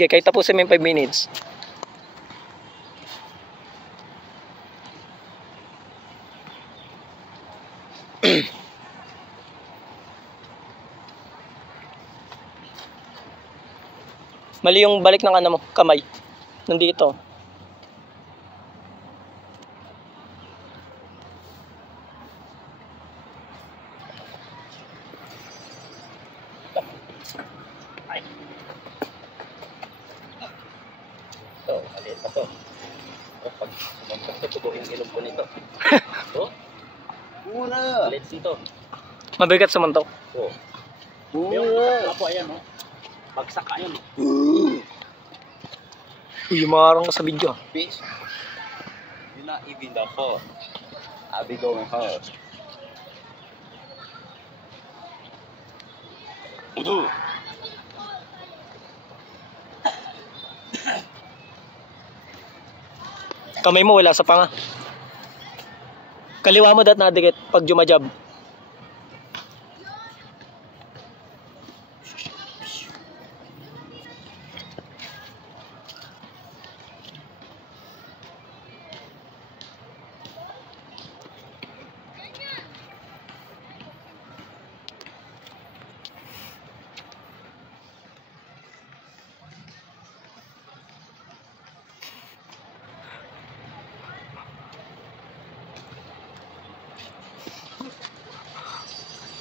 Okay, kahit tapusin mo yung 5 minutes. Mali yung balik ng ano mo, kamay. Nandito. Ay. Ito, maliit pa to. Pag sumuntok to, tugo yung ilong ko nito. Ito. Muna. Maliit nito. Mabigat sumuntok. Oo. Muna. Ako, ayan, oh. Bagsak ka yun. Uy, marang ka sa video. Bitch. You're not even the fuck. I'll be going home. Kamay mo wala sa panga. Kaliwa mo dat nadikit pag jumajab.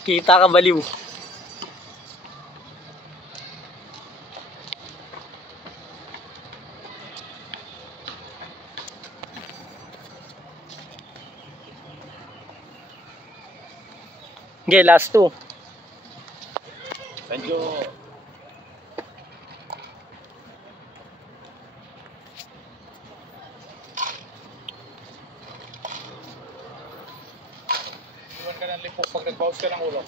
Kita ka baliw. Okay, last 2. Thank you. Iwan ka ng lipok pag nag-bounce ka ng ulo.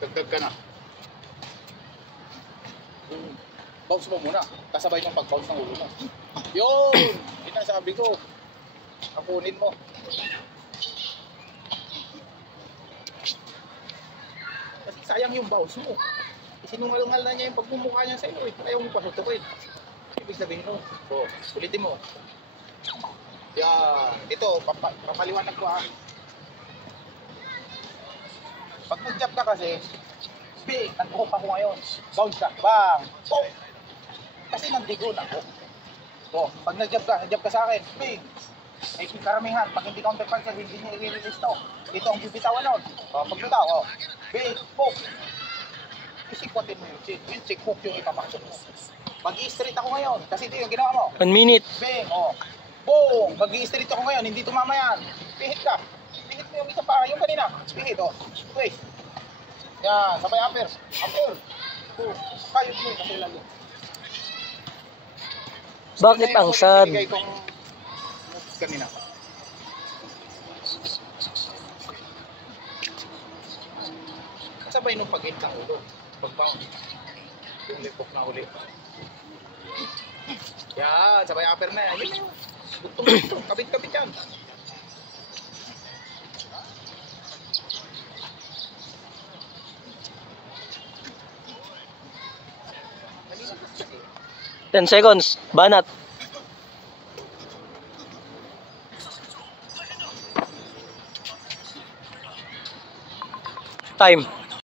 Dagdag ka na. Bounce mo muna. Kasabay ng pag-bounce ng ulo mo. Yun! Yun ang sabi ko. Akunin mo. Kasi sayang yung bounce mo. Sinungal-ungal na niya yung pagmumukha niya sa iyo. Ayaw mo pasutukin. Ibig sabihin mo. So, ulitin mo. Yan. Ito, papaliwanag ko ah. Pag nag-jab ka kasi, big, nag-hook ako ngayon. Bounce ka, bang! Oh! Kasi nandigo na ako. So, pag nag-jab ka sa akin, big! Ay, karamihan, pag hindi counter puncher, hindi niya i-release to. Dito ang bibitawan nun. O, pag bitaw, oh, big, hook! Isikwatin mo yung chick. Yung chick hook yung ipapasok mo. Mag-i-straight ako ngayon, kasi ito yung ginawa mo. 1 minute. Bing, oh. Boom! Mag-i-straight ako ngayon, hindi tumama yan. Pihit ka. Pihit mo yung isa pa, yung kanina. Pihit, oh. Twist. Yan, sabay upper. Upper. Kayod mo, kasi lalo. Bakit ang sad? Ibigay kong kanina. Sabay nung pag-hit ng ulo. Pag-bounce. Yung lipok na uli. Yan, sabay upper na yan. Yun na yun. Butong-butong. Kabit-kabit yan. Ten seconds. Banat. Time.